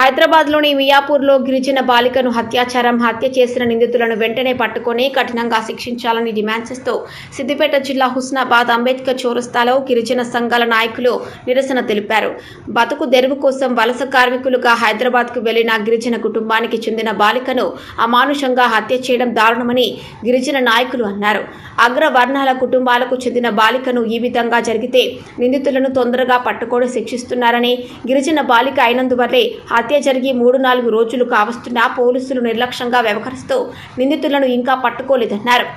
హైదరాబాద్లోని మియాపూర్లో గిరిజన బాలికను హత్య చేసిన నిందితులను వెంటనే పట్టుకొని కఠినంగా శిక్షించాలని డిమాండ్ చేస్తూ సిద్దిపేట జిల్లా హుస్నాబాద్ అంబేద్కర్ చౌరస్తాలో గిరిజన సంఘాల నాయకులు నిరసన తెలిపారు. బతుకు తెరువు కోసం వలస కార్మికులుగా హైదరాబాద్కు వెళ్లిన గిరిజన కుటుంబానికి చెందిన బాలికను అమానుషంగా హత్య చేయడం దారుణమని గిరిజన నాయకులు అన్నారు. అగ్రవర్ణాల కుటుంబాలకు చెందిన బాలికను ఈ విధంగా జరిగితే నిందితులను తొందరగా పట్టుకొని శిక్షిస్తున్నారని, గిరిజన బాలిక అయినందువల్లే హత్య జరిగి 3-4 రోజులు కావస్తున్నా పోలీసులు నిర్లక్ష్యంగా వ్యవహరిస్తూ నిందితులను ఇంకా పట్టుకోలేదన్నారు.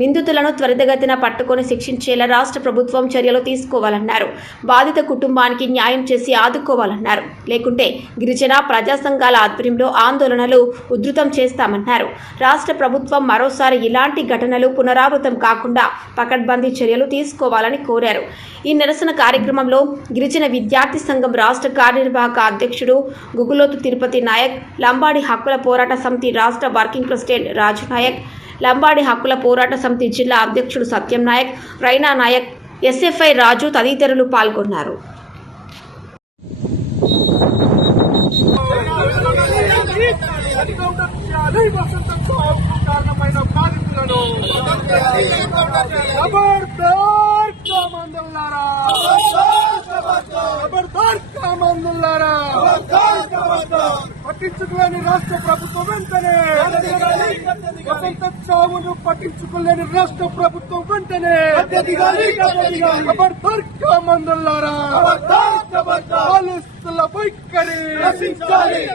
నిందితులను త్వరితగతిన పట్టుకొని శిక్షించేలా రాష్ట్ర ప్రభుత్వం చర్యలు తీసుకోవాలన్నారు. బాధిత కుటుంబానికి న్యాయం చేసి ఆదుకోవాలన్నారు. లేకుంటే గిరిజన ప్రజా సంఘాల ఆధ్వర్యంలో ఆందోళనలు ఉధృతం చేస్తామన్నారు. రాష్ట్ర ప్రభుత్వం మరోసారి ఇలాంటి ఘటనలు పునరావృతం కాకుండా పకడ్బందీ చర్యలు తీసుకోవాలని కోరారు. ఈ నిరసన కార్యక్రమంలో గిరిజన విద్యార్థి సంఘం రాష్ట్ర కార్యనిర్వాహక అధ్యక్షుడు గుగులోతు తిరుపతి నాయక్, లంబాడి హక్కుల పోరాట సమితి రాష్ట్ర వర్కింగ్ ప్రెసిడెంట్ రాజు నాయక్, లంబాడి హక్కుల పోరాట సమితి జిల్లా అధ్యక్షుడు సత్యం నాయక్, రైనా నాయక్, ఎస్ఎఫ్ఐ రాజు తదితరులు పాల్గొన్నారు. పట్టించుకోలేని రాష్ట్ర ప్రభుత్వం వెంటనే వసంత చావును పట్టించుకోలేని రాష్ట్ర ప్రభుత్వం వెంటనే ఖబర్దార్ కామందులారా, పోలీసుల వైఖరి,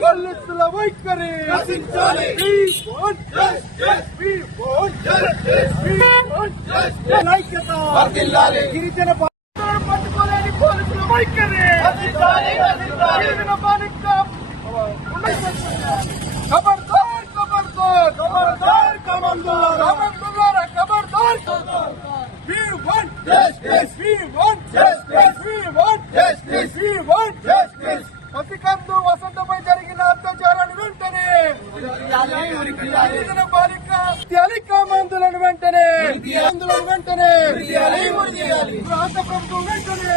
పోలీసుల వైఖరి, గిరిజన పట్టుకోలేని పోలీసుల వైఖరి, గిరిజన బాలిక खबरदार खबरदार खबरदार खबरदार खबरदार we want justice, we want justice, we want justice, we want justice. పసికందు వసంతపై జరిగిన అత్యాచారాన్ని వెంటనే గిరిజన బాలిక కామందులను వెంటనే రాష్ట్ర ప్రభుత్వం వెంటనే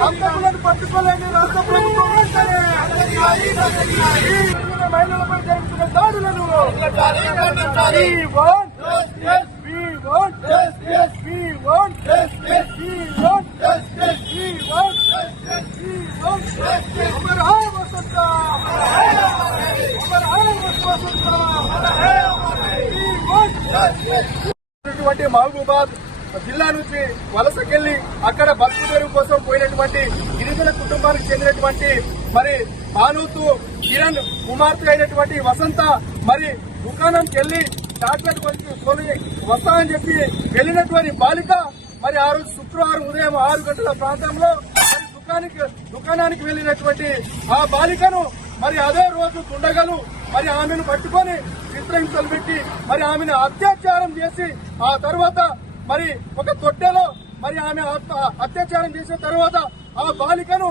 హక్కులను పట్టుకోలేని రాష్ట్ర ప్రభుత్వం వెంటనే మహిళలపై జరుగుతున్న దాడులను మహబూబాద్ జిల్లా నుంచి వలసకెళ్లి అక్కడ బతుకు తెరువు కోసం పోయినటువంటి గిరిజన కుటుంబానికి చెందినటువంటి మరి భానుతు కిరణ్ కుమార్తె అయినటువంటి వసంత మరి దుకాణంకి వెళ్లి చాక్లెట్ వస్తా అని చెప్పి వెళ్లినటువంటి బాలిక మరి ఆ రోజు శుక్రవారం ఉదయం 6 గంటల ప్రాంతంలో దుకాణానికి వెళ్లినటువంటి ఆ బాలికను మరి అదే రోజు దుండగలు మరి ఆమెను పట్టుకొని చిత్రహింసలు పెట్టి మరి ఆమెను అత్యాచారం చేసి ఆ తర్వాత మరి ఒక తొట్టెలో మరి ఆమె అత్యాచారం చేసిన తర్వాత ఆ బాలికను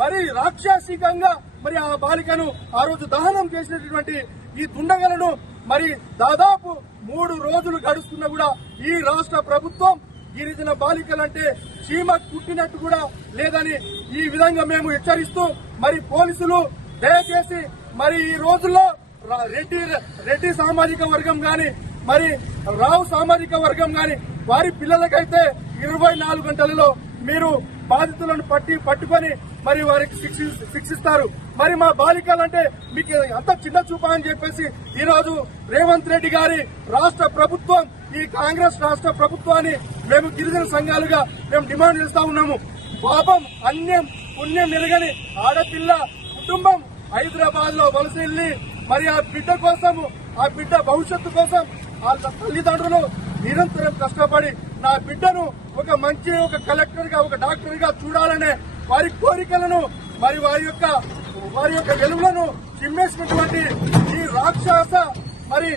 మరి రాక్షసికంగా మరి ఆ బాలికను ఆ రోజు దహనం చేసినటువంటి ఈ దుండగలను మరి దాదాపు 3 రోజులు గడుస్తున్నా కూడా ఈ రాష్ట్ర ప్రభుత్వం గిరిజన బాలికలంటే చీమ కుట్టినట్టు కూడా లేదని ఈ విధంగా మేము హెచ్చరిస్తూ మరి పోలీసులు దయచేసి మరి ఈ రోజుల్లో రెడ్డి సామాజిక వర్గం గాని మరి రావు సామాజిక వర్గం గాని వారి పిల్లలకైతే 24 గంటలలో మీరు బాధితులను పట్టుకొని మరి వారికి శిక్షిస్తారు. మరి మా బాలికలంటే మీకు అంత చిన్న చూపా అని చెప్పేసి ఈ రోజు రేవంత్ రెడ్డి గారి రాష్ట్ర ప్రభుత్వం, ఈ కాంగ్రెస్ రాష్ట్ర ప్రభుత్వాన్ని మేము గిరిజన సంఘాలుగా మేము డిమాండ్ చేస్తా ఉన్నాము. పాపం అన్యం పుణ్యం ఎరగని ఆడపిల్ల కుటుంబం హైదరాబాద్ లో వలస వెళ్లి మరి ఆ బిడ్డ కోసము, ఆ బిడ్డ భవిష్యత్తు కోసం ఆ తల్లిదండ్రులు నిరంతరం కష్టపడి నా బిడ్డను ఒక కలెక్టర్ గా, ఒక డాక్టర్ గా చూడాలనే వారి కోరికలను మరి వారి యొక్క వెలుగులను చిమ్మేసినటువంటి ఈ రాక్షస మరి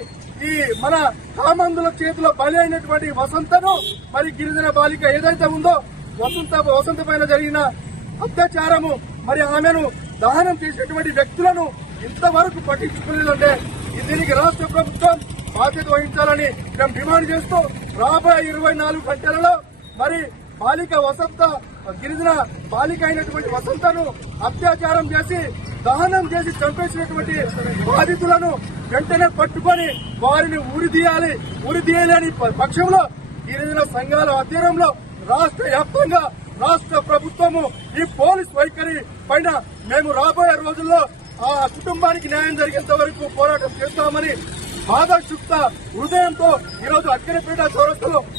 ఈ మన కామందుల చేతిలో బలి అయినటువంటి వసంతను మరి గిరిజన బాలిక ఏదైతే ఉందో వసంత పైన జరిగిన అత్యాచారము మరి ఆమెను దహనం చేసినటువంటి వ్యక్తులను ఇంతవరకు పట్టించుకోలేదంటే దీనికి రాష్ట్ర ప్రభుత్వం బాధ్యత వహించాలని మేము డిమాండ్ చేస్తూ రాబోయే 24 గంటలలో మరి బాలిక వసంత గిరిజన బాలిక అయినటువంటి వసంతను అత్యాచారం చేసి దహనం చేసి చంపేసినటువంటి బాధితులను వెంటనే పట్టుకొని వారిని ఉరిదీయాలని పక్షంలో గిరిజన సంఘాల ఆధ్వర్యంలో రాష్ట్ర వ్యాప్తంగా రాష్ట్ర ప్రభుత్వము ఈ పోలీస్ వైఖరి పైన మేము రాబోయే రోజుల్లో ఆ కుటుంబానికి న్యాయం జరిగేంత వరకు పోరాటం చేస్తామని బాధాక్షుప్త హృదయంతో ఈరోజు అక్కరపేట చౌరస్తాలో